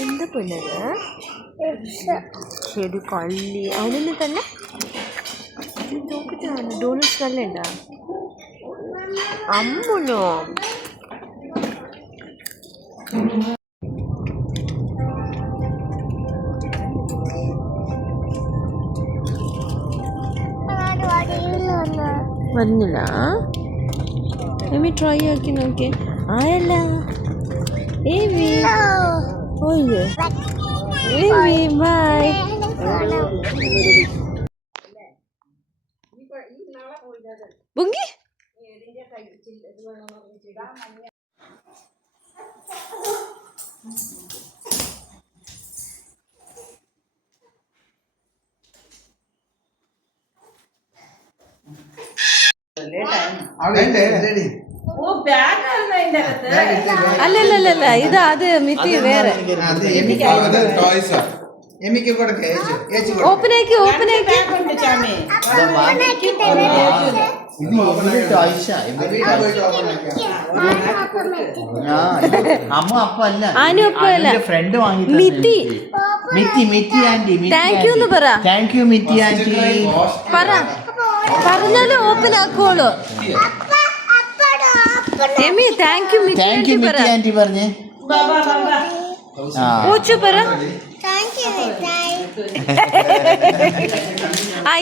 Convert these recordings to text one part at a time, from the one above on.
എന്താ പെണ്ണത്? ശരി കള്ളി അതിന് തന്നെ നോക്കിട്ടാണ് ഡോണറ്റ്സ് നല്ല ഉണ്ടാ അമ്മനോ വരുന്നില്ല. ട്രൈ ആക്കി നോക്കി ആയല്ല. ബൈ. ബുങ്കി അല്ലല്ല ഇത് അത് മിത്തി വേറെ. ഓപ്പനാക്കി ഫ്രണ്ട് മിത്തി ആന്റി താങ്ക് യു പറ. താങ്ക് യു മിത്തി ആന്റി പറഞ്ഞാലും ഓപ്പൺ ആക്കുള്ളൂ. താങ്ക് യു മിത്തി ആന്റി പറഞ്ഞേ. പറ.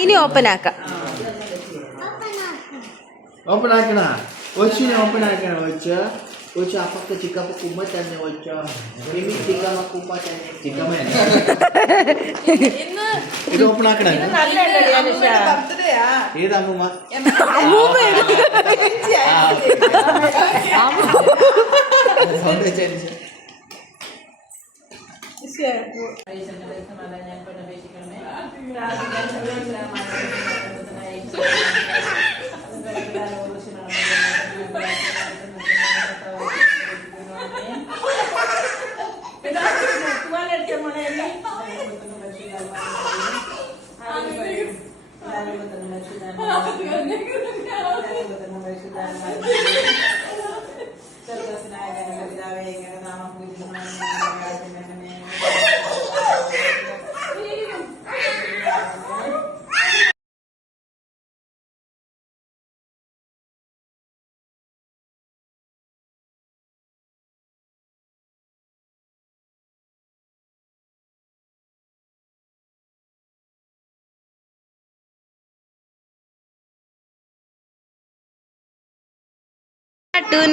ഇനി ഓപ്പൺ ആക്കാം. ഓപ്പൺ ആക്കണ ഒച്ചിനെ ഓപ്പൺ ആക്കണ ഒച്ച അപ്പക്ക് ചിക്കപ്പ കുമ്മ തന്നെ ഒച്ച ചിക്കമ്മ കുമ്മ തന്നെ ചിക്കമ്മ ഇത് ഓപ്പൺ ആക്കണ ഏതമ്മ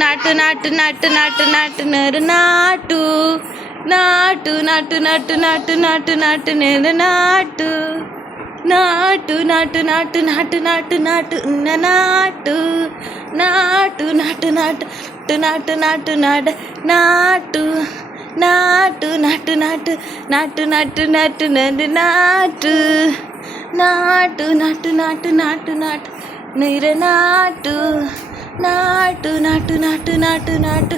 നാട്ടു നാട്ടു നാട്ടു നാട്ടു നാട്ടു നേര് നാട്ടു നാട്ടു നാട്ടു നാട്ടു നാട്ടു നാട്ടു നാട്ടു നേര് നാട്ടു നാട്ടു നാട്ടു നാട്ടു നാട്ടു നാട്ടു നാട്ടു നാട്ടു നാട്ടു നാട്ടു നാട്ടു നാട്ടു നാട്ടു നാട് നാട്ടു നാട്ടു നാട്ടു നാട്ടു നാട്ടു നാട്ടു നാട്ടു നേര് നാട്ടു നാട്ടു നാട്ടു നാട്ടു നാട്ടു നാട്ടു നേര് നാട്ടു നാട്ടു നാട്ടു നാട്ടു നാട്ടു നാട്ടു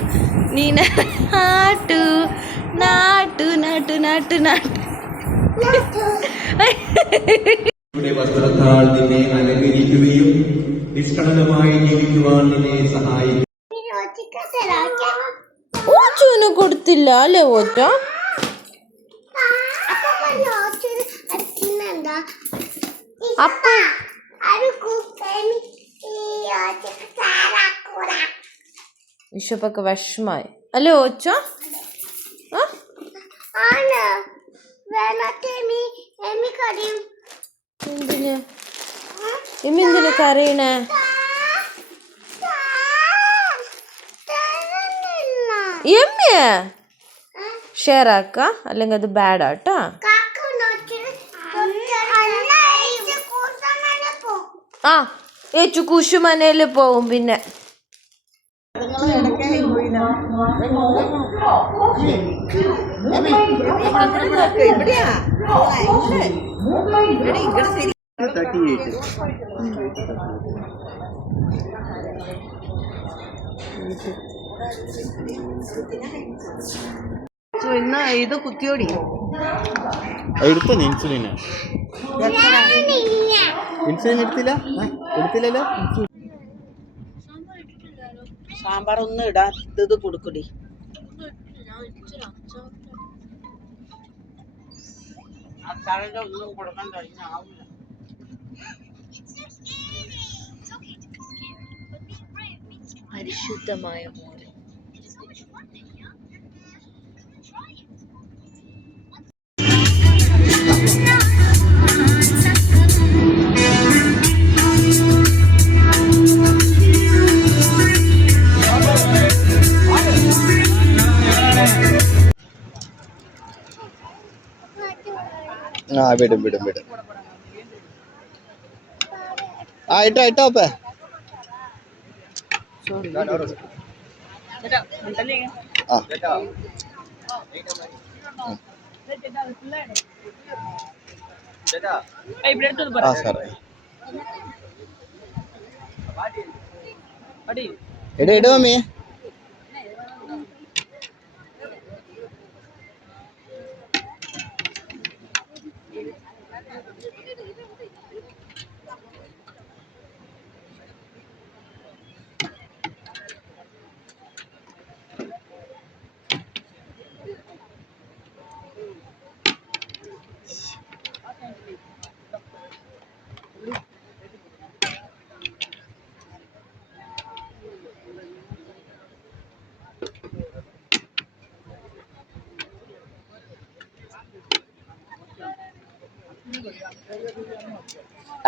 നീന നാട്ടു നാട്ടു നാട്ടു നാട്ടു നാട്ടു വസ്ത്രത്താൽ നിന്നെ അലങ്കരിക്കുകയും നിഷ്കളങ്കമായി ജീവിക്കുവാൻ നിന്നെ സഹായിക്കും. ഓച്ചൂന് കൊടുത്തില്ല അല്ലേ ഓറ്റ? അപ്പ വിഷപ്പൊക്കെ വിഷമായി അല്ലേ ഓച്ച? എന്തിന് കരയണേ? എമ്മിയ ഷെയർ ആക്ക അല്ലെങ്കിൽ അത് ബാഡ് ആട്ടാ. ആ ഏച്ചു കുശുമനയില് പോവും. പിന്നെ ഇന്ന് ഇത് കുത്തിയോടി എടുത്തോ ഇൻസുലിൻ ഇൻസുലിൻ എടുത്തില്ല എടുത്തില്ലല്ലോ സാമ്പാർ ഒന്നും ഇടാത്തത് കൊടുക്കടി. അത്താഴന്റെ ഒന്നും കൊടുക്കാൻ കഴിഞ്ഞാവില്ല. പരിശുദ്ധമായ മോര്. വിടും വിടും വിടും ഇട്ടോ ഇട്ടോ അപ്പേ സാറേ ഇട മമ്മി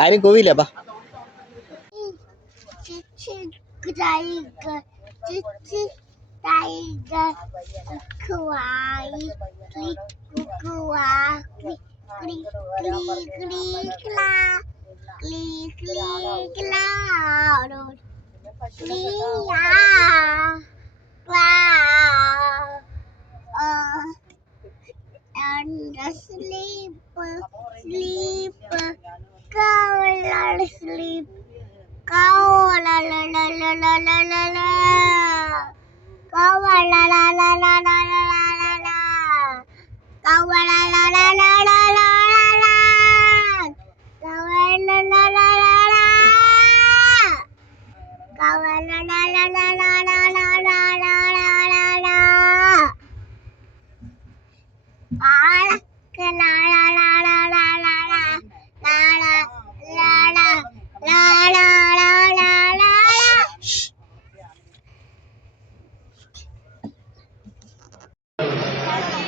ആരും കോവില്ലപ്പാ and sleep, sleep, cow, sleep, cow, la la la la la la la la, cow, la la la la la la la la, cow, la la la la la la la, cow, la la la la la, cow, la la la la la la la la.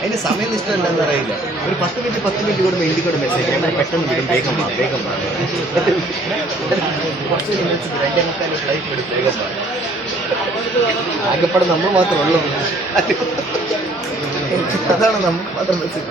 അതിന്റെ സമയം ഇഷ്ടമല്ലെന്ന് അറിയില്ല. ഒരു 10 minute കൂടെ എഴുതി കൂടെ message ഞങ്ങൾ പെട്ടെന്ന് വിടും. വേഗം വാ വേഗം വാ കുറച്ച് 2:45 ഫ്ലൈറ്റ് വിടും. വേഗം വാ. ആകെപ്പാടെ നമ്മൾ മാത്രമേ ഉള്ളൂ. അതാണ് നമ്മൾ മാത്രം മെസ്സേജ്.